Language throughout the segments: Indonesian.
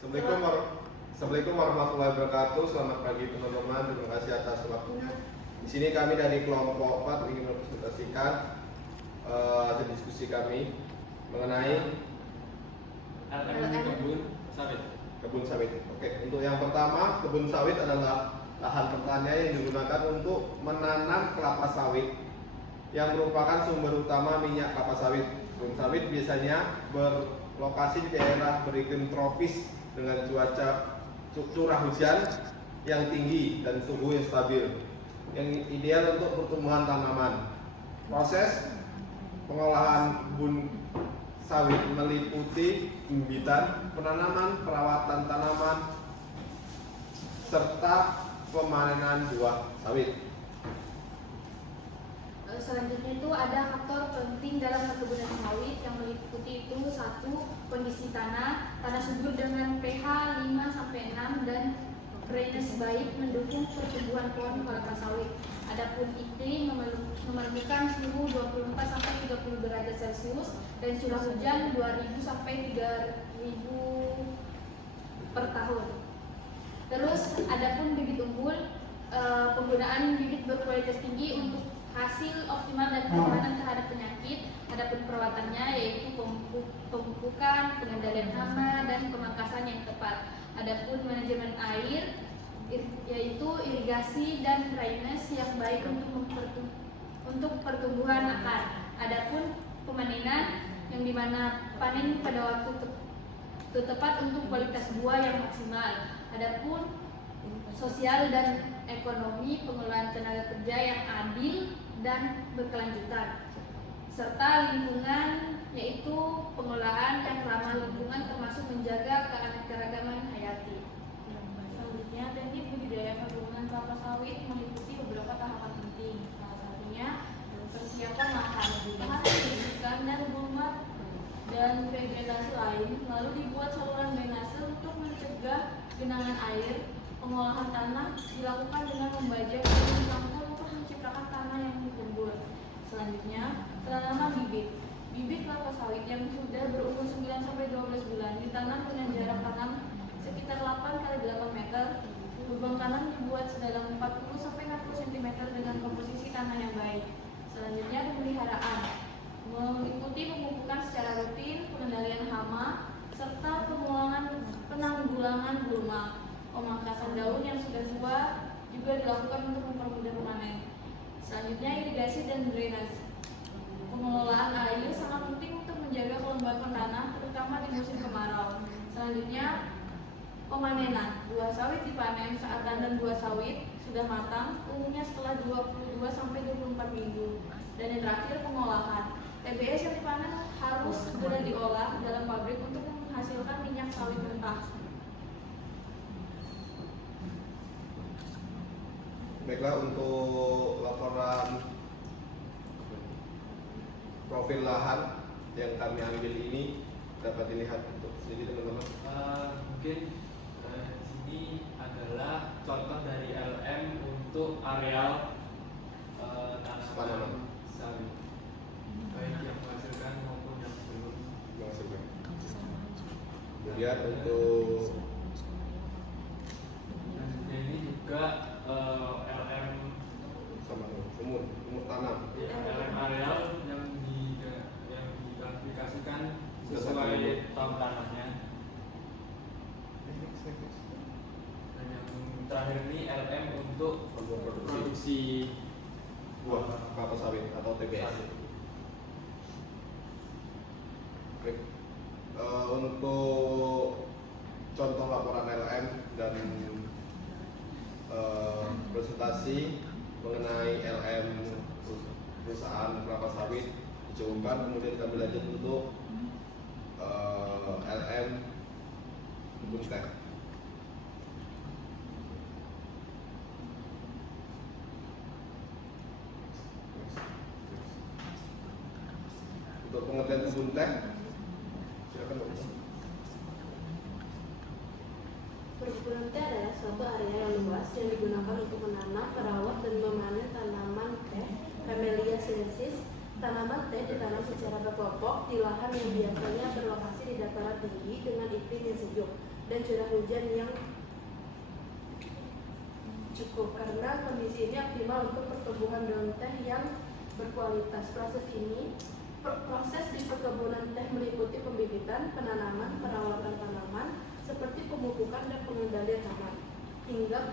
Assalamualaikum warahmatullahi wabarakatuh. Selamat pagi teman-teman. Terima kasih atas waktunya. Di sini kami dari kelompok 4 ingin mempresentasikan hasil diskusi kami mengenai kebun sawit. Oke, untuk yang pertama, kebun sawit adalah lahan pertanian yang digunakan untuk menanam kelapa sawit yang merupakan sumber utama minyak kelapa sawit. Kebun sawit biasanya berlokasi di daerah beriklim tropis dengan cuaca curah hujan yang tinggi dan suhu yang stabil, yang ideal untuk pertumbuhan tanaman. Proses pengolahan kebun sawit meliputi pembibitan, penanaman, perawatan tanaman, serta pemanenan buah sawit. Selanjutnya itu ada faktor penting dalam perkebunan sawit yang meliputi itu: 1. Kondisi tanah subur dengan pH 5-6 dan drainase baik mendukung pertumbuhan pohon kelapa sawit. Adapun iklim memerlukan suhu 24-30 derajat Celcius dan curah hujan 2000-3000 per tahun. Terus adapun bibit unggul, penggunaan bibit berkualitas tinggi untuk hasil optimal dan pertahanan terhadap penyakit. Adapun perawatannya yaitu pemupukan, pengendalian hama, dan pemangkasan yang tepat. Adapun manajemen air yaitu irigasi dan drainase yang baik untuk pertumbuhan akar. Adapun pemanenan yang dimana panen pada waktu tepat untuk kualitas buah yang maksimal. Adapun sosial dan ekonomi, pengelolaan tenaga kerja yang adil dan berkelanjutan, serta lingkungan yaitu pengelolaan yang ramah lingkungan termasuk menjaga keanekaragaman hayati. Selanjutnya, teknik budidaya perkebunan kelapa sawit meliputi beberapa tahapan penting. Salah satunya persiapan lahan dibersihkan dan rumah dan vegetasi lain, lalu dibuat saluran drainase untuk mencegah genangan air. Pengolahan tanah dilakukan dengan membajak dan mencampur untuk menciptakan tanah yang gembur. Selanjutnya, penanaman bibit. Bibit kelapa sawit yang sudah berumur 9-12 bulan ditanam dengan jarak tanam sekitar 8x8 meter. Lubang tanam dibuat sedalam 40-60 cm dengan komposisi tanah yang baik. Selanjutnya, pemeliharaan meliputi pemupukan secara rutin, pengendalian hama, serta penanggulangan gulma. Pemangkasan daun yang sudah tua juga dilakukan untuk mempermudah panen. Selanjutnya, irigasi dan drainase. Pengelolaan air sangat penting untuk menjaga kelembapan tanah, terutama di musim kemarau. Selanjutnya, pemanenan. Buah sawit dipanen saat tandan buah sawit sudah matang, umumnya setelah 22-24 minggu. Dan yang terakhir, pengolahan. TBS yang dipanen harus segera diolah dalam pabrik untuk menghasilkan minyak sawit mentah. Baiklah, untuk laporan profil lahan yang kami ambil ini dapat dilihat untuk sini teman-teman. Mungkin di sini adalah contoh dari LM untuk areal tanaman sawit, baik yang menghasilkan maupun yang belum menghasilkan. Kemudian untuk ini juga LM sama umur tanam. LM areal yang diklasifikasikan sesuai tahun tanamnya. Dan yang terakhir ini LM untuk produksi buah kelapa sawit atau TBS. Baik. Untuk contoh laporan LM dan presentasi mengenai LM perusahaan kelapa sawit dicukupkan. Kemudian kami lanjut untuk LM kebun teh. Untuk pengertian kebun teh, silakan Pak. Perkebunan teh adalah suatu area yang luas yang digunakan untuk menanam, merawat, dan memanen tanaman teh Camellia sinensis. Tanaman teh ditanam secara berkelompok di lahan yang biasanya berlokasi di dataran tinggi dengan iklim yang sejuk. dan curah hujan yang cukup, karena kondisi ini optimal untuk pertumbuhan daun teh yang berkualitas. Proses di perkebunan teh meliputi pembibitan, penanaman, perawatan tanaman seperti pemupukan dan pengendalian hama, hingga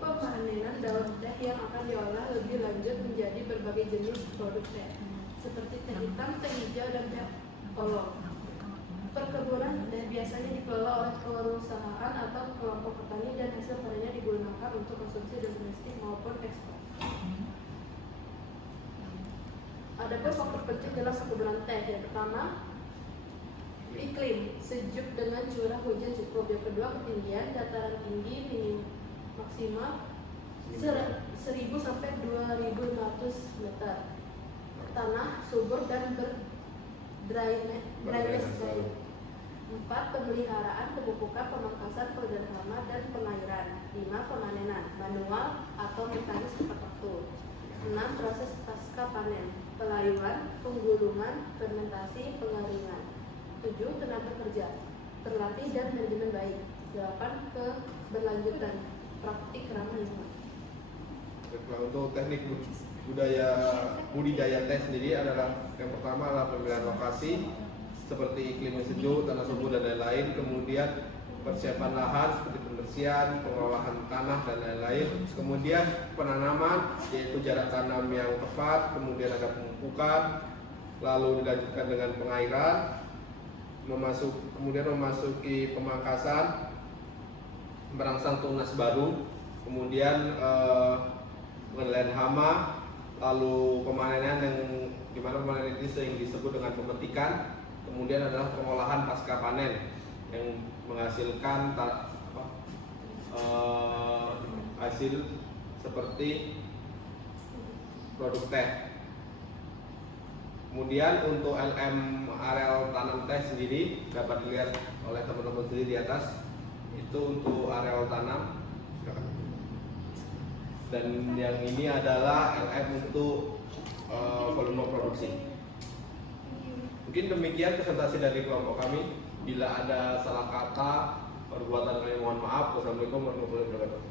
pemanenan daun teh yang akan diolah lebih lanjut menjadi berbagai jenis produk teh seperti teh hitam, teh hijau, dan teh oolong. Perkebunan teh biasanya dikelola oleh perusahaan atau kelompok petani dan hasil panennya digunakan untuk konsumsi domestik maupun ekspor. Adapun faktor penting dalam perkebunan teh, yang pertama iklim sejuk dengan curah hujan cukup. Yang kedua, ketinggian dataran tinggi maksimal 1000 sampai 2500 meter. Tanah subur dan dryness. 4. Pemeliharaan, pemupukan, pemangkasan, pengendalian hama, dan pengairan. 5. Pemanenan manual atau mekanis tepat waktu. 6. Proses pasca panen, pelayuan, penggulungan, fermentasi, pengaringan. 7. Tenaga kerja terlatih dan manajemen baik. 8. Keberlanjutan, praktik ramah lingkungan. Untuk teknik budidaya teh sendiri adalah yang pertama adalah pemilihan lokasi seperti iklim yang sejuk, tanah subur, dan lain-lain. Kemudian persiapan lahan seperti pembersihan, pengolahan tanah, dan lain-lain. Kemudian penanaman, yaitu jarak tanam yang tepat. Kemudian ada pemupukan, lalu dilanjutkan dengan pengairan, kemudian memasuki pemangkasan, merangsang tunas baru, kemudian pengendalian hama, lalu pemanenan yang dimana pemanenan itu sering disebut dengan pemetikan. Kemudian adalah pengolahan pasca panen yang menghasilkan hasil seperti produk teh. Kemudian untuk LM areal tanam teh sendiri dapat dilihat oleh teman-teman sendiri di atas. Itu untuk areal tanam. Dan yang ini adalah LM untuk volume produksi. Mungkin demikian presentasi dari kelompok kami. Bila ada salah kata, perbuatan kami mohon maaf. Wassalamualaikum warahmatullahi wabarakatuh.